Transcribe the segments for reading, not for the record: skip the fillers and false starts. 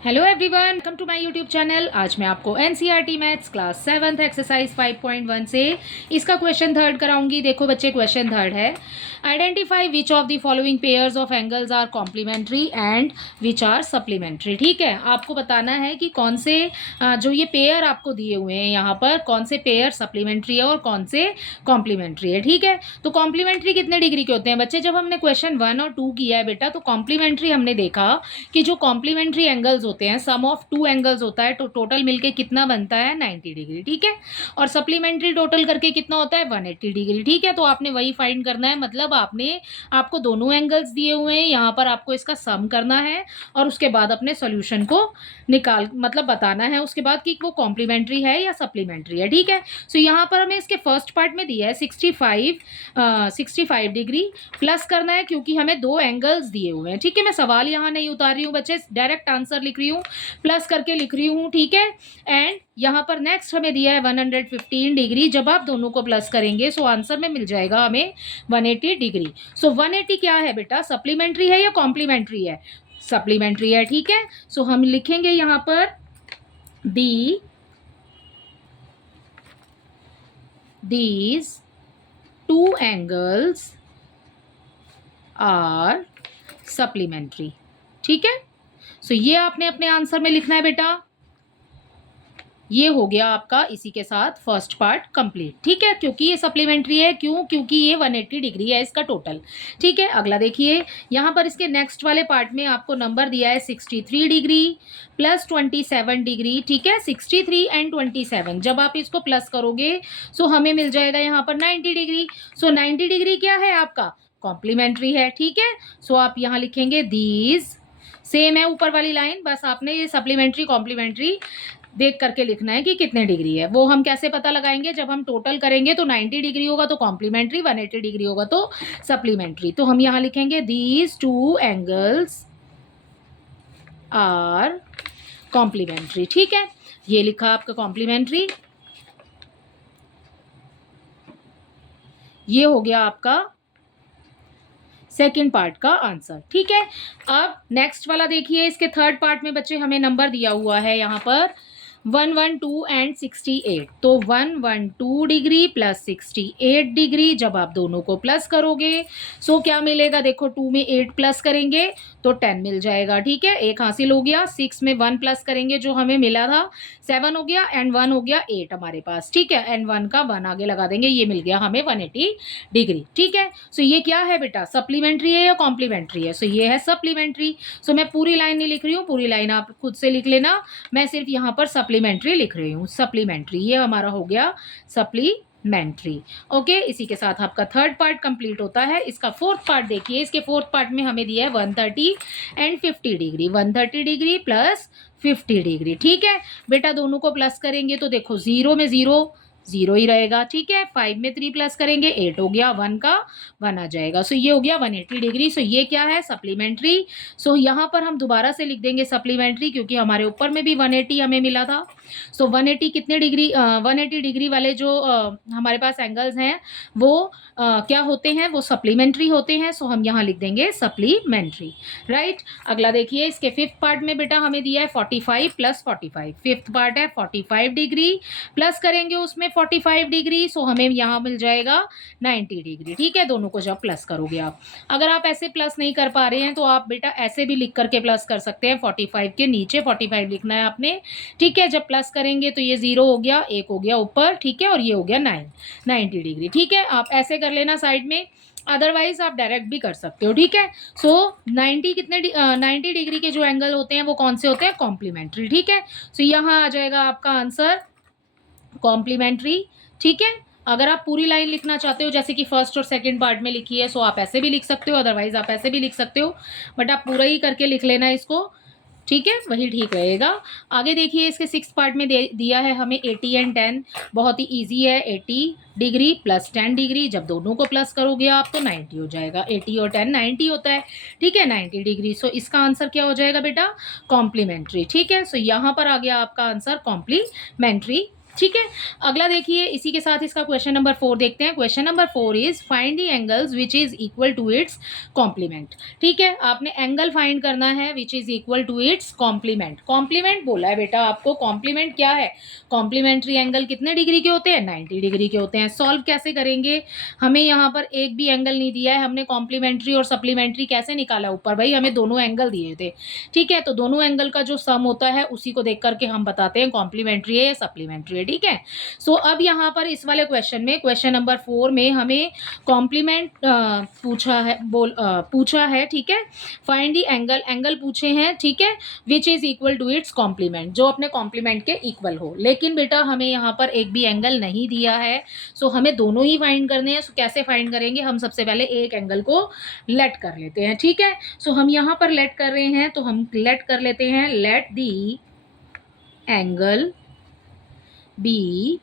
Hello everyone, welcome to my YouTube channel. आज मैं आपको NCERT maths class 7th exercise 5.1 से इसका क्वेश्चन थर्ड कराऊंगी। देखो बच्चे, क्वेश्चन थर्ड है, identify which of the following pairs of angles are complementary and which are supplementary. ठीक है, आपको बताना है कि कौन से जो ये पेयर आपको दिए हुए हैं यहाँ पर, कौन से पेयर सप्लीमेंट्री है और कौन से कॉम्प्लीमेंट्री है। ठीक है, तो कॉम्प्लीमेंट्री कितने डिग्री के होते हैं बच्चे? जब हमने क्वेश्चन 1 और 2 किया है बेटा, तो कॉम्प्लीमेंट्री हमने देखा कि जो कॉम्प्लीमेंट्री एंगल्स होते हैं, सम ऑफ टू एंगल्स होता है, तो टोटल मिलके कितना बनता है? 90 डिग्री। ठीक है, और सप्लीमेंट्री टोटल करके कितना होता है? 180 डिग्री। ठीक है, तो आपने वही फाइंड करना है, मतलब आपको दोनों एंगल्स दिए हुए हैं, यहाँ पर आपको इसका सम करना है और उसके बाद अपने सॉल्यूशन को मतलब बताना है उसके बाद कि वो कॉम्प्लीमेंट्री है या सप्लीमेंट्री है। ठीक है, सो यहाँ पर हमें इसके फर्स्ट पार्ट में दिया है 65 डिग्री प्लस करना है, क्योंकि हमें दो एंगल्स दिए हुए हैं। ठीक है, मैं सवाल यहाँ नहीं उतार रही हूँ बच्चे, डायरेक्ट आंसर लिख रही हूँ, प्लस करके लिख रही हूँ। ठीक है, एंड यहाँ पर नेक्स्ट हमें दिया है 115 डिग्री। जब आप दोनों को प्लस करेंगे सो आंसर में मिल जाएगा हमें 180 डिग्री। सो 180 क्या है बेटा? सप्लीमेंट्री है या कॉम्प्लीमेंट्री है? सप्लीमेंट्री है। ठीक है, सो हम लिखेंगे यहाँ पर these two angles are supplementary. ठीक है, सो ये आपने अपने आंसर में लिखना है बेटा। ये हो गया आपका इसी के साथ फर्स्ट पार्ट कंप्लीट। ठीक है, क्योंकि ये सप्लीमेंट्री है। क्यों? क्योंकि ये 180 डिग्री है इसका टोटल। ठीक है, अगला देखिए, यहाँ पर इसके नेक्स्ट वाले पार्ट में आपको नंबर दिया है 63 डिग्री प्लस 27 डिग्री। ठीक है, 63 एंड 27 जब आप इसको प्लस करोगे सो हमें मिल जाएगा यहाँ पर 90 डिग्री। सो 90 डिग्री क्या है आपका? कॉम्प्लीमेंट्री है। ठीक है, सो आप यहाँ लिखेंगे दीज, सेम है ऊपर वाली लाइन, बस आपने ये सप्लीमेंट्री कॉम्प्लीमेंट्री देख करके लिखना है कि कितने डिग्री है। वो हम कैसे पता लगाएंगे? जब हम टोटल करेंगे तो 90 डिग्री होगा तो कॉम्प्लीमेंट्री, 180 डिग्री होगा तो सप्लीमेंट्री। तो हम यहाँ लिखेंगे these two angles are complementary. ठीक है, ये लिखा आपका कॉम्प्लीमेंट्री। ये हो गया आपका सेकेंड पार्ट का आंसर। ठीक है, अब नेक्स्ट वाला देखिए, इसके थर्ड पार्ट में बच्चे हमें नंबर दिया हुआ है यहाँ पर 112 एंड 68। तो 112 डिग्री प्लस 68 डिग्री जब आप दोनों को प्लस करोगे सो क्या मिलेगा? देखो, 2 में 8 प्लस करेंगे तो 10 मिल जाएगा। ठीक है, एक हासिल हो गया। 6 में 1 प्लस करेंगे, जो हमें मिला था 7 हो गया, एंड 1 हो गया 8 हमारे पास। ठीक है, एंड 1 का 1 आगे लगा देंगे, ये मिल गया हमें 180 डिग्री। ठीक है, सो ये क्या है बेटा? सप्लीमेंट्री है या कॉम्प्लीमेंट्री है? सो ये है सप्लीमेंट्री। सो मैं पूरी लाइन नहीं लिख रही हूँ, पूरी लाइन आप खुद से लिख लेना, मैं सिर्फ यहाँ पर सप्लीमेंट्री लिख रही हूँ। सप्लीमेंट्री, ये हमारा हो गया सप्लीमेंट्री। ओके, इसी के साथ आपका थर्ड पार्ट कंप्लीट होता है। इसका फोर्थ पार्ट देखिए, इसके फोर्थ पार्ट में हमें दिया है 130 and 50 degree. 130 degree plus 50 degree. ठीक है बेटा, दोनों को प्लस करेंगे तो देखो 0 में 0 0 ही रहेगा। ठीक है, 5 में 3 प्लस करेंगे 8 हो गया, 1 का 1 आ जाएगा। सो ये हो गया 180 डिग्री। सो ये क्या है? सप्लीमेंट्री। सो यहाँ पर हम दोबारा से लिख देंगे सप्लीमेंट्री, क्योंकि हमारे ऊपर में भी 180 हमें मिला था। सो 180 कितने डिग्री? 180 डिग्री वाले जो हमारे पास एंगल्स हैं वो क्या होते हैं? वो सप्लीमेंट्री होते हैं। सो हम यहाँ लिख देंगे सप्लीमेंट्री। राइट, अगला देखिए, इसके फिफ्थ पार्ट में बेटा हमें दिया है 45 प्लस 45। फिफ्थ पार्ट है 45 डिग्री प्लस करेंगे उसमें 45 डिग्री, सो हमें यहाँ मिल जाएगा 90 डिग्री। ठीक है, दोनों को जब प्लस करोगे आप, अगर आप ऐसे प्लस नहीं कर पा रहे हैं तो आप बेटा ऐसे भी लिख करके प्लस कर सकते हैं। 45 के नीचे 45 लिखना है आपने। ठीक है, जब प्लस करेंगे तो ये 0 हो गया, 1 हो गया ऊपर। ठीक है, और ये हो गया 90 डिग्री। ठीक है, आप ऐसे कर लेना साइड में, अदरवाइज आप डायरेक्ट भी कर सकते हो। ठीक है, सो 90 डिग्री के जो एंगल होते हैं वो कौन से होते हैं? कॉम्प्लीमेंट्री। ठीक है, सो यहाँ आ जाएगा आपका आंसर कॉम्प्लीमेंट्री। ठीक है, अगर आप पूरी लाइन लिखना चाहते हो जैसे कि फर्स्ट और सेकंड पार्ट में लिखी है सो आप ऐसे भी लिख सकते हो, अदरवाइज आप ऐसे भी लिख सकते हो, बट आप पूरा ही करके लिख लेना इसको। ठीक है, वही ठीक रहेगा। आगे देखिए, इसके सिक्स पार्ट में दिया है हमें 80 एंड 10। बहुत ही इजी है। 80 डिग्री प्लस 10 डिग्री जब दोनों को प्लस करोगे आप तो 90 हो जाएगा। 80 और 10 90 होता है। ठीक है, 90 डिग्री। सो इसका आंसर क्या हो जाएगा बेटा? कॉम्प्लीमेंट्री। ठीक है, सो यहाँ पर आ गया आपका आंसर कॉम्प्लीमेंट्री। ठीक है। अगला देखिए, इसी के साथ इसका क्वेश्चन नंबर 4 देखते हैं। Question number 4 is find the angles which is equal to its complement. ठीक है, आपने एंगल फाइंड करना है which is equal to its complement. Complement बोला है बेटा आपको, कॉम्प्लीमेंट क्या है? कॉम्प्लीमेंट्री एंगल कितने डिग्री के होते हैं? 90 डिग्री के होते हैं। सॉल्व कैसे करेंगे? हमें यहाँ पर एक भी एंगल नहीं दिया है, हमने कॉम्प्लीमेंट्री और सप्लीमेंट्री कैसे निकाला ऊपर? भाई हमें दोनों एंगल दिए थे। ठीक है, तो दोनों एंगल का जो सम होता है उसी को देख करके हम बताते हैं कॉम्प्लीमेंट्री है या सप्लीमेंट्री है। ठीक है, सो अब यहाँ पर इस वाले क्वेश्चन में, क्वेश्चन नंबर 4 में हमें कॉम्प्लीमेंट पूछा है। ठीक है, फाइंड दी एंगल, एंगल पूछे हैं। ठीक है, which is equal to its complement, जो अपने कॉम्प्लीमेंट के इक्वल हो। लेकिन बेटा हमें यहाँ पर एक भी एंगल नहीं दिया है, सो हमें दोनों ही फाइंड करने हैं। सो कैसे फाइंड करेंगे? हम सबसे पहले एक एंगल को लेट कर लेते हैं। ठीक है, सो हम यहाँ पर लेट कर रहे हैं, तो हम लेट कर लेते हैं, let the angle be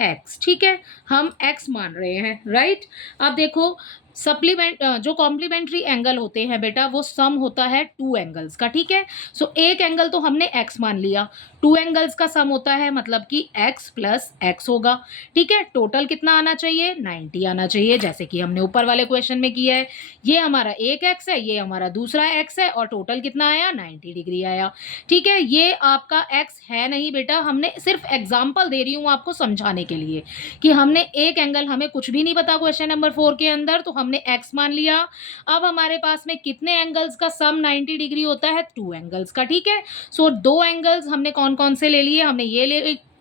x. ठीक है, हम एक्स मान रहे हैं, राइट। अब देखो, सप्लीमेंट जो कॉम्प्लीमेंट्री एंगल होते हैं बेटा, वो सम होता है टू एंगल्स का। ठीक है, सो एक एंगल तो हमने एक्स मान लिया, टू एंगल्स का सम होता है, मतलब कि एक्स प्लस एक्स होगा। ठीक है, टोटल कितना आना चाहिए? 90 आना चाहिए, जैसे कि हमने ऊपर वाले क्वेश्चन में किया है। ये हमारा एक एक्स है, ये हमारा दूसरा एक्स है, और टोटल कितना आया? 90 डिग्री आया। ठीक है, ये आपका एक्स है नहीं बेटा, हमने सिर्फ एग्जाम्पल दे रही हूँ आपको समझाने के लिए कि हमने एक एंगल, हमें कुछ भी नहीं पता क्वेश्चन नंबर 4 के अंदर, तो हमने एक्स मान लिया। अब हमारे पास में कितने एंगल्स का सम 90 डिग्री होता है? टू एंगल्स का। ठीक है, सो दो एंगल्स हमने कौन कौन से ले लिए? हमने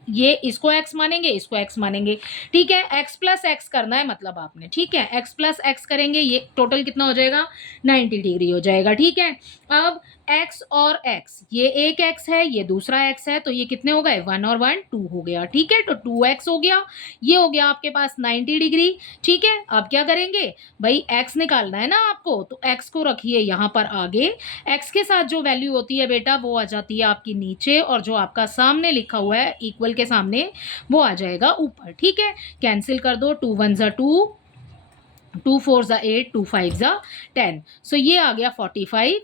ये इसको x मानेंगे, इसको x मानेंगे। ठीक है, x प्लस एक्स करना है मतलब आपने। ठीक है, x प्लस एक्स करेंगे, ये टोटल कितना हो जाएगा? 90 डिग्री हो जाएगा। ठीक है, अब x और x, ये एक x है, ये दूसरा x है, तो ये कितने हो गए? 1 और 1 2 हो गया। ठीक है, तो 2x हो गया, ये हो गया आपके पास 90 डिग्री। ठीक है, अब क्या करेंगे भाई? x निकालना है ना आपको, तो x को रखिए यहाँ पर आगे, x के साथ जो वैल्यू होती है बेटा वो आ जाती है आपकी नीचे, और जो आपका सामने लिखा हुआ है इक्वल के सामने वो आ जाएगा ऊपर। ठीक है, कैंसिल कर दो, 2 1 ज़ा 2, 2 4 ज़ा 8, 2 5 ज़ा 10, सो ये आ गया 45।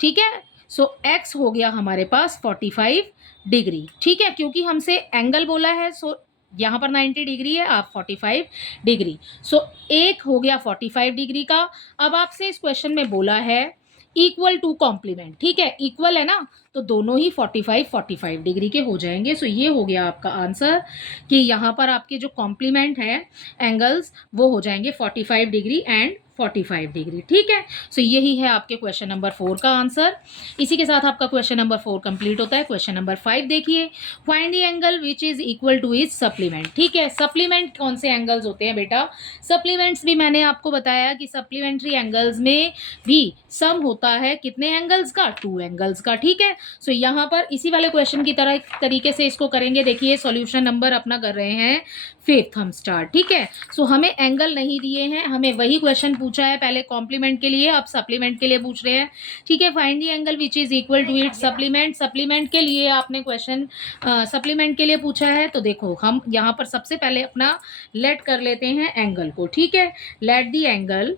ठीक है, सो x हो गया हमारे पास 45 डिग्री। ठीक है, क्योंकि हमसे एंगल बोला है, सो यहाँ पर 90 डिग्री है, आप 45 डिग्री, सो एक हो गया 45 डिग्री का। अब आपसे इस क्वेश्चन में बोला है इक्वल टू कॉम्प्लीमेंट। ठीक है, इक्वल है ना, तो दोनों ही 45 डिग्री के हो जाएंगे। सो ये हो गया आपका आंसर कि यहाँ पर आपके जो कॉम्प्लीमेंट है एंगल्स वो हो जाएंगे 45 डिग्री एंड 45 डिग्री। ठीक है, सो यही है आपके क्वेश्चन नंबर 4 का आंसर। इसी के साथ आपका क्वेश्चन नंबर 4 कंप्लीट होता है। क्वेश्चन नंबर 5 देखिए, find the angle which is equal two is supplement. ठीक है, सप्लीमेंट कौन से एंगल्स होते हैं बेटा? सप्लीमेंट्स भी मैंने आपको बताया कि सप्लीमेंट्री एंगल्स में भी सम होता है कितने एंगल्स का? टू एंगल्स का। ठीक है, सो यहाँ पर इसी वाले क्वेश्चन की तरह तरीके से इसको करेंगे। देखिए, सॉल्यूशन नंबर अपना कर रहे हैं 5th हम स्टार्ट। ठीक है, सो हमें एंगल नहीं दिए हैं, हमें वही क्वेश्चन पूछा है पहले कॉम्प्लीमेंट के लिए, अब सप्लीमेंट के लिए पूछ रहे हैं। ठीक है, find the angle which is equal to it supplement. Supplement के लिए आपने क्वेश्चन सप्लीमेंट के लिए पूछा है, तो देखो हम यहाँ पर सबसे पहले अपना लेट कर लेते हैं एंगल को। ठीक है, let the angle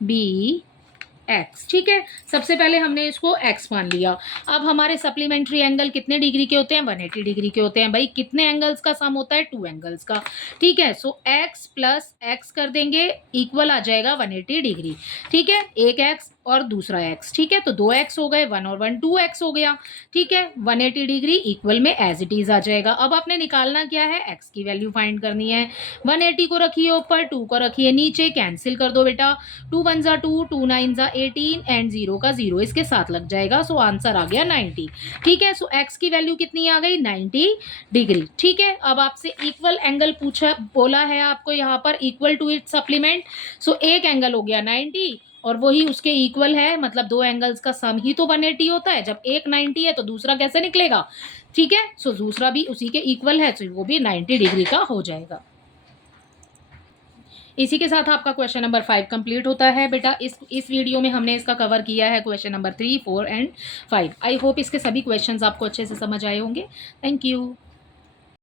be x. ठीक है, सबसे पहले हमने इसको एक्स मान लिया। अब हमारे सप्लीमेंट्री एंगल कितने डिग्री के होते हैं? 180 डिग्री के होते हैं। भाई कितने एंगल्स का सम होता है? टू एंगल्स का। ठीक है, सो एक्स प्लस एक्स कर देंगे, इक्वल आ जाएगा 180 डिग्री। ठीक है, एक एक्स और दूसरा एक्स। ठीक है, तो 2 एक्स हो गए, 1 और 1 2 एक्स हो गया। ठीक है, 180 डिग्री इक्वल में एज इट इज आ जाएगा। अब आपने निकालना क्या है? एक्स की वैल्यू फाइंड करनी है। 180 को रखिए ऊपर, 2 को रखिए नीचे, कैंसिल कर दो बेटा, 2 1 ज़ा 2, 2 9 ज़ा 18 एंड 0 का 0 इसके साथ लग जाएगा। सो आंसर आ गया 90। ठीक है, सो एक्स की वैल्यू कितनी आ गई? 90 डिग्री। ठीक है, अब आपसे इक्वल एंगल पूछा, बोला है आपको यहाँ पर इक्वल टू इट सप्लीमेंट। सो एक एंगल हो गया 90 और वही उसके इक्वल है, मतलब दो एंगल्स का सम ही तो 180 होता है। जब एक 90 है तो दूसरा कैसे निकलेगा? ठीक है, सो दूसरा भी उसी के इक्वल है, तो वो भी 90 डिग्री का हो जाएगा। इसी के साथ आपका क्वेश्चन नंबर 5 कंप्लीट होता है बेटा। इस वीडियो में हमने इसका कवर किया है question number 3 4 and 5। I hope इसके सभी क्वेश्चंस आपको अच्छे से समझ आए होंगे। Thank you.